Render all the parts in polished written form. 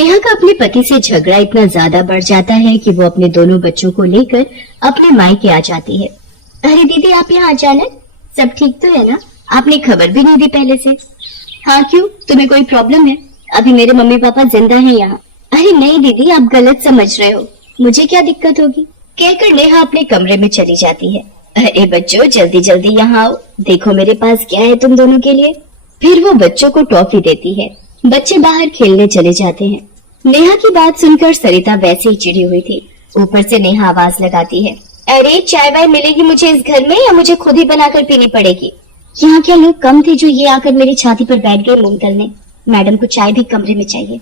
नेहा का अपने पति से झगड़ा इतना ज्यादा बढ़ जाता है कि वो अपने दोनों बच्चों को लेकर अपने मायके आ जाती है। अरे दीदी, आप यहाँ अचानक? सब ठीक तो है ना? आपने खबर भी नहीं दी पहले से। हाँ क्यों, तुम्हें कोई प्रॉब्लम है? अभी मेरे मम्मी पापा जिंदा हैं यहाँ। अरे नहीं दीदी, आप गलत समझ रहे हो, मुझे क्या दिक्कत होगी? कहकर नेहा अपने कमरे में चली जाती है। अरे बच्चों, जल्दी जल्दी यहाँ आओ, देखो मेरे पास क्या है तुम दोनों के लिए। फिर वो बच्चों को टॉफी देती है। बच्चे बाहर खेलने चले जाते हैं। नेहा की बात सुनकर सरिता वैसे ही चिढ़ी हुई थी। ऊपर से नेहा आवाज लगाती है, अरे चाय वाय मिलेगी मुझे इस घर में या मुझे खुद ही बनाकर पीनी पड़ेगी? यहाँ क्या लोग कम थे जो ये आकर मेरी छाती पर बैठ गए मूंग तलने? मैडम को चाय भी कमरे में चाहिए।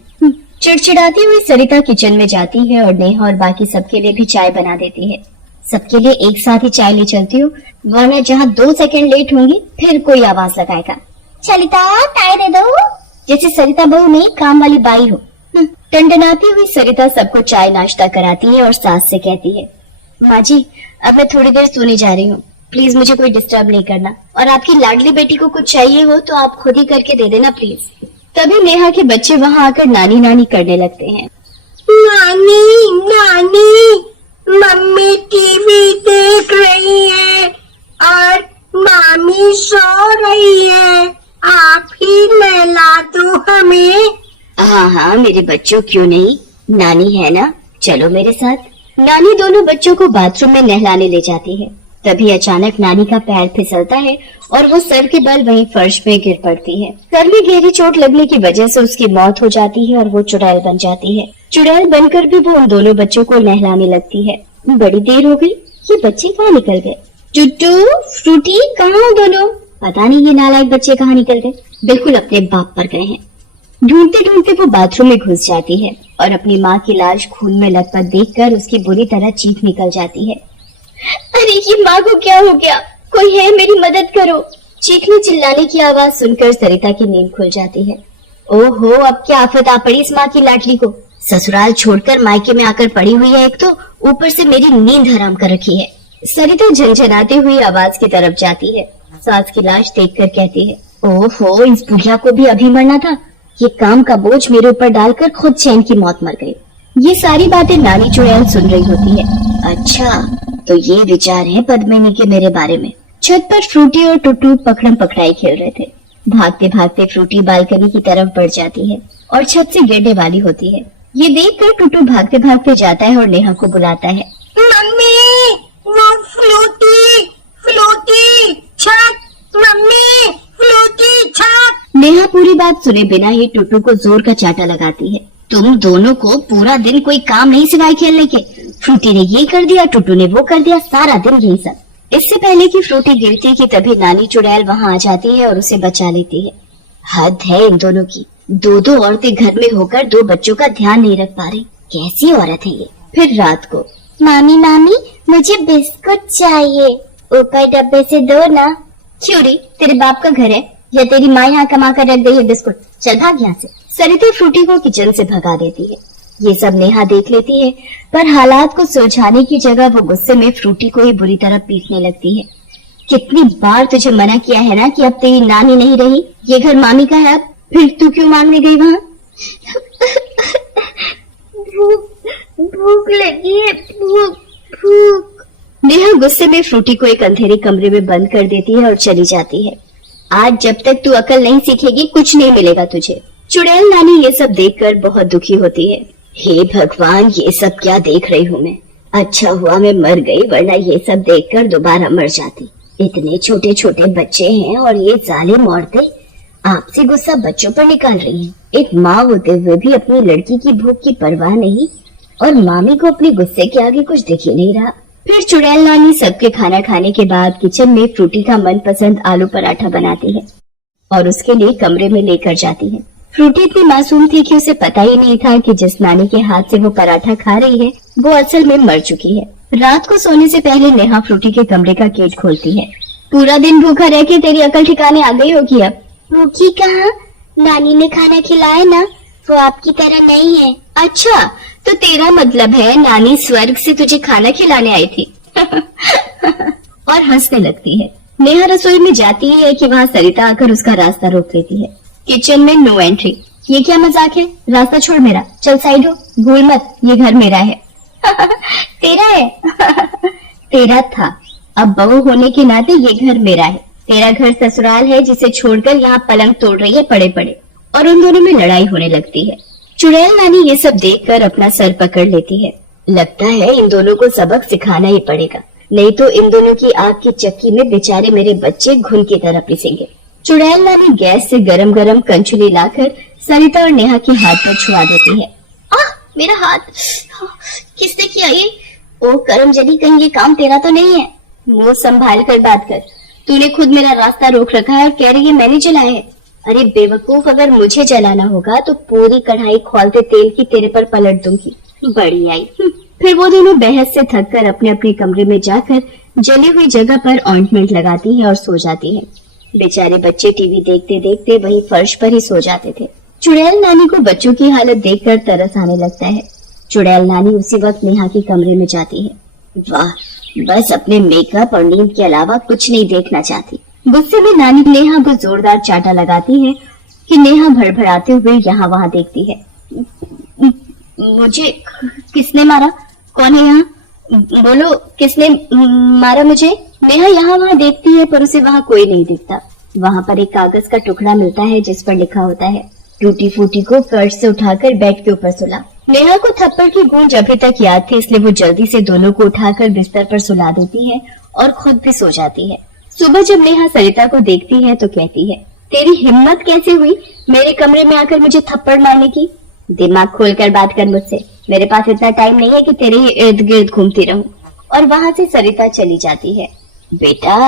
चिड़चिड़ाती हुई सरिता किचन में जाती है और नेहा और बाकी सबके लिए भी चाय बना देती है। सबके लिए एक साथ ही चाय ले चलती हूँ, वरना जहाँ 2 सेकंड लेट होंगी फिर कोई आवाज लगाएगा, सरिता चाय दे दो, जैसे सरिता बहू नहीं काम वाली बाई हो। टंडनाती हुई सरिता सबको चाय नाश्ता कराती है और सास से कहती है, माँ जी अब मैं थोड़ी देर सोने जा रही हूँ, प्लीज मुझे कोई डिस्टर्ब नहीं करना, और आपकी लाडली बेटी को कुछ चाहिए हो तो आप खुद ही करके दे देना प्लीज। तभी नेहा के बच्चे वहाँ आकर नानी नानी करने लगते हैं। नानी नानी, मम्मी टीवी देख रही है और मामी सो रही है, आप ही नहला दो हमें। हाँ मेरे बच्चों, क्यों नहीं, नानी है ना, चलो मेरे साथ। नानी दोनों बच्चों को बाथरूम में नहलाने ले जाती है। तभी अचानक नानी का पैर फिसलता है और वो सर के बल वहीं फर्श पे गिर पड़ती है। सर में गहरी चोट लगने की वजह से उसकी मौत हो जाती है और वो चुड़ैल बन जाती है। चुड़ैल बनकर भी वो उन दोनों बच्चों को नहलाने लगती है। बड़ी देर हो गई, ये बच्चे कहाँ निकल गए? टुट्टू, फ्रूटी, कहाँ हो दोनों? पता नहीं ये नालायक बच्चे कहाँ निकल गए, बिल्कुल अपने बाप पर गए हैं। ढूंढते ढूंढते वो बाथरूम में घुस जाती है और अपनी माँ की लाश खून में लथपथ देखकर उसकी बुरी तरह चीख निकल जाती है। अरे ये माँ को क्या हो गया, कोई है, मेरी मदद करो। चीखने चिल्लाने की आवाज सुनकर सरिता की नींद खुल जाती है। ओहो, अब क्या आफत आ पड़ी इस माँ की लाडली को, ससुराल छोड़कर मायके में आकर पड़ी हुई है, एक तो ऊपर से मेरी नींद हराम कर रखी है। सरिता झंझनाती हुई आवाज की तरफ जाती है। सास की लाश देखकर कहती है, ओहो, इस बुढ़िया को भी अभी मरना था, ये काम का बोझ मेरे ऊपर डालकर खुद चैन की मौत मर गई। ये सारी बातें नानी चुड़ैल सुन रही होती है। अच्छा, तो ये विचार है पद्मिनी के मेरे बारे में। छत पर फ्रूटी और टुट्टू पकड़म पकड़ाई खेल रहे थे। भागते भागते फ्रूटी बालकनी की तरफ बढ़ जाती है और छत से गिरने वाली होती है। ये देखकर टुट्टू भागते भागते जाता है और नेहा को बुलाता है, मम्मी वो फ्रूटी फ्रूटी छत, मम्मी फ्रूटी छत। नेहा पूरी बात सुने बिना ही टुट्टू को जोर का चाटा लगाती है। तुम दोनों को पूरा दिन कोई काम नहीं सिवाय खेलने के, फ्रूटी ने ये कर दिया, टुट्टू ने वो कर दिया, सारा दिन यही सब। इससे पहले कि फ्रूटी गिरती कि तभी नानी चुड़ैल वहाँ आ जाती है और उसे बचा लेती है। हद है इन दोनों की, 2 औरतें घर में होकर 2 बच्चों का ध्यान नहीं रख पा रही, कैसी औरत है ये। फिर रात को, मामी मामी मुझे बिस्कुट चाहिए, ऊपर डब्बे से दो ना। क्यों रे, तेरे बाप का घर है या तेरी माँ यहाँ कमा कर रख गई है बिस्कुट, चल भाग यहाँ से। सरिता फ्रूटी को किचन से भगा देती है। ये सब नेहा देख लेती है, पर हालात को सुलझाने की जगह वो गुस्से में फ्रूटी को ही बुरी तरह पीटने लगती है। कितनी बार तुझे मना किया है ना कि अब तेरी नानी नहीं रही, ये घर मामी का है, अब फिर तू क्यों मांगने गई वहाँ? भूख लगी है, भूख। नेहा गुस्से में फ्रूटी को एक अंधेरे कमरे में बंद कर देती है और चली जाती है। आज जब तक तू अकल नहीं सीखेगी कुछ नहीं मिलेगा तुझे। चुड़ैल नानी ये सब देखकर बहुत दुखी होती है। हे भगवान, ये सब क्या देख रही हूँ मैं, अच्छा हुआ मैं मर गई, वरना ये सब देखकर दोबारा मर जाती। इतने छोटे छोटे बच्चे हैं और ये जालिम औरतें आपसे गुस्सा बच्चों पर निकाल रही हैं। एक माँ होते हुए भी अपनी लड़की की भूख की परवाह नहीं, और मामी को अपने गुस्से के आगे कुछ दिख ही नहीं रहा। फिर चुड़ैल नानी सबके खाना खाने के बाद किचन में फ्रूटी का मनपसंद आलू पराठा बनाती है और उसके लिए कमरे में लेकर जाती है। फ्रूटी इतनी मासूम थी कि उसे पता ही नहीं था कि जिस नानी के हाथ से वो पराठा खा रही है वो असल में मर चुकी है। रात को सोने से पहले नेहा फ्रूटी के कमरे का गेट खोलती है। पूरा दिन भूखा रह के तेरी अकल ठिकाने आ गई होगी अब। भूखी कहाँ, नानी ने खाना खिलाया ना, वो आपकी तरह नहीं है। अच्छा, तो तेरा मतलब है नानी स्वर्ग से तुझे खाना खिलाने आई थी। और हंसने लगती है। नेहा रसोई में जाती है कि वहाँ सरिता आकर उसका रास्ता रोक लेती है। किचन में नो एंट्री। ये क्या मजाक है? रास्ता छोड़ मेरा, चल साइड हो, भूल मत ये घर मेरा है। तेरा है? तेरा था, अब बहू होने के नाते ये घर मेरा है। तेरा घर ससुराल है जिसे छोड़कर यहाँ पलंग तोड़ रही है पड़े पड़े। और उन दोनों में लड़ाई होने लगती है। चुड़ैल नानी ये सब देखकर अपना सर पकड़ लेती है। लगता है इन दोनों को सबक सिखाना ही पड़ेगा, नहीं तो इन दोनों की आग की चक्की में बेचारे मेरे बच्चे घुन की तरह पिसेंगे। चुड़ैल नानी गैस से गरम गरम कंचुली लाकर सरिता और नेहा के हाथ पर छुआ देती है। आह, मेरा हाथ! किसने किया ये? ओ करमजदी, कहीं ये काम तेरा तो नहीं है? मुंह संभाल कर बात कर। तूने खुद मेरा रास्ता रोक रखा है और कह रही है मैंने जलाया है। अरे बेवकूफ, अगर मुझे जलाना होगा तो पूरी कढ़ाई खौलते तेल की तेरे पर पलट दूंगी। बड़ी आई। फिर वो दोनों बहस से थककर अपने अपने कमरे में जाकर जली हुई जगह पर ऑइंटमेंट लगाती है और सो जाती है। बेचारे बच्चे टीवी देखते देखते वही फर्श पर ही सो जाते थे। चुड़ैल नानी को बच्चों की हालत देखकर तरस आने लगता है। चुड़ैल नानी उसी वक्त नेहा के कमरे में जाती है। वाह, बस अपने मेकअप और नींद के अलावा कुछ नहीं देखना चाहती। गुस्से में नानी नेहा को जोरदार चाटा लगाती है कि नेहा भड़भड़ाते हुए यहाँ वहाँ देखती है। मुझे किसने मारा? कौन है यहाँ? बोलो, किसने मारा मुझे? नेहा यहाँ वहाँ देखती है पर उसे वहाँ कोई नहीं दिखता। वहाँ पर एक कागज का टुकड़ा मिलता है जिस पर लिखा होता है, टूटी फूटी को फर्श से उठाकर बेड के ऊपर सुला। नेहा को थप्पड़ की गूंज अभी तक याद थी, इसलिए वो जल्दी से दोनों को उठाकर बिस्तर पर सुला देती है और खुद भी सो जाती है। सुबह जब नेहा सरिता को देखती है तो कहती है, तेरी हिम्मत कैसे हुई मेरे कमरे में आकर मुझे थप्पड़ मारने की? दिमाग खोलकर बात कर मुझसे, मेरे पास इतना टाइम नहीं है कि तेरे ही इर्द गिर्द घूमती रहूं। और वहाँ से सरिता चली जाती है। बेटा,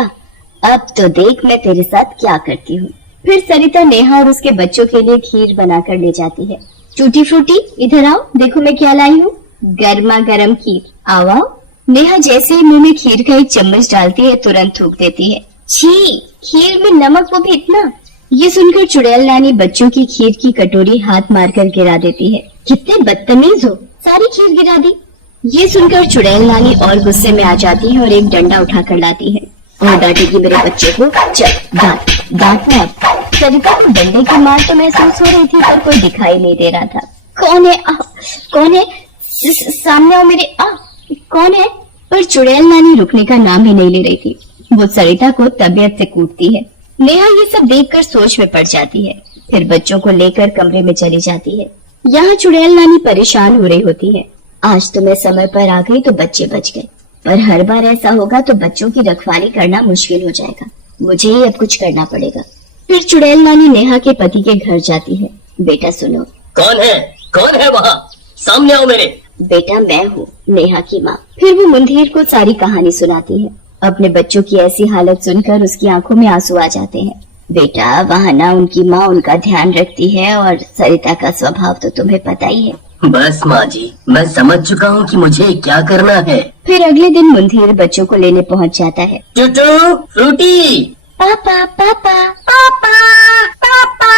अब तो देख मैं तेरे साथ क्या करती हूँ। फिर सरिता नेहा और उसके बच्चों के लिए खीर बनाकर ले जाती है। टूटी फ्रूटी, इधर आओ, देखो मैं क्या लाई हूँ, गर्मा गर्म खीर, आओ आओ। नेहा जैसे ही मुंह में खीर का एक चम्मच डालती है तुरंत थूक देती है। छी, खीर में नमक, वो भी इतना। ये सुनकर चुड़ैल नानी बच्चों की खीर की कटोरी हाथ मारकर गिरा देती है। कितने बदतमीज हो, सारी खीर गिरा दी। ये सुनकर चुड़ैल नानी और गुस्से में आ जाती है और एक डंडा उठाकर लाती है और डांटेगी मेरे बच्चे को। चल डांट, डांटना। सरिता को डंडे की मार तो महसूस हो रही थी पर कोई दिखाई नहीं दे रहा था। कौन है? कौन है? सामने आओ मेरे। कौन है? पर चुड़ैल नानी रुकने का नाम ही नहीं ले रही थी। वो सरिता को तबीयत से कूटती है। नेहा ये सब देखकर सोच में पड़ जाती है। फिर बच्चों को लेकर कमरे में चली जाती है। यहाँ चुड़ैल नानी परेशान हो रही होती है। आज तो मैं समय पर आ गई तो बच्चे बच गए, पर हर बार ऐसा होगा तो बच्चों की रखवाली करना मुश्किल हो जाएगा। मुझे ही अब कुछ करना पड़ेगा। फिर चुड़ैल नानी नेहा के पति के घर जाती है। बेटा सुनो। कौन है? कौन है वहाँ? सामने आओ मेरे। बेटा मैं हूँ, नेहा की माँ। फिर वो मुंधीर को सारी कहानी सुनाती है। अपने बच्चों की ऐसी हालत सुनकर उसकी आंखों में आंसू आ जाते हैं। बेटा वहाँ ना उनकी माँ उनका ध्यान रखती है और सरिता का स्वभाव तो तुम्हें पता ही है। बस माँ जी, मैं समझ चुका हूँ कि मुझे क्या करना है। फिर अगले दिन मुंधीर बच्चों को लेने पहुँच जाता है। टूटू फ्रूटी। पापा पापा पापा पापा।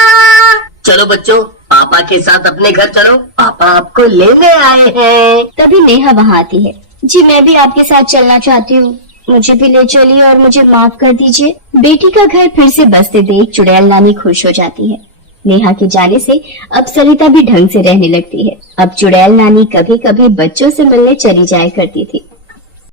चलो बच्चों, पापा के साथ अपने घर चलो, पापा आपको लेने आए हैं। तभी नेहा वहाँ आती है। जी मैं भी आपके साथ चलना चाहती हूँ, मुझे भी ले चलिए और मुझे माफ कर दीजिए। बेटी का घर फिर से बसते देख चुड़ैल नानी खुश हो जाती है। नेहा के जाने से अब सरिता भी ढंग से रहने लगती है। अब चुड़ैल नानी कभी कभी बच्चों से मिलने चली जाया करती थी।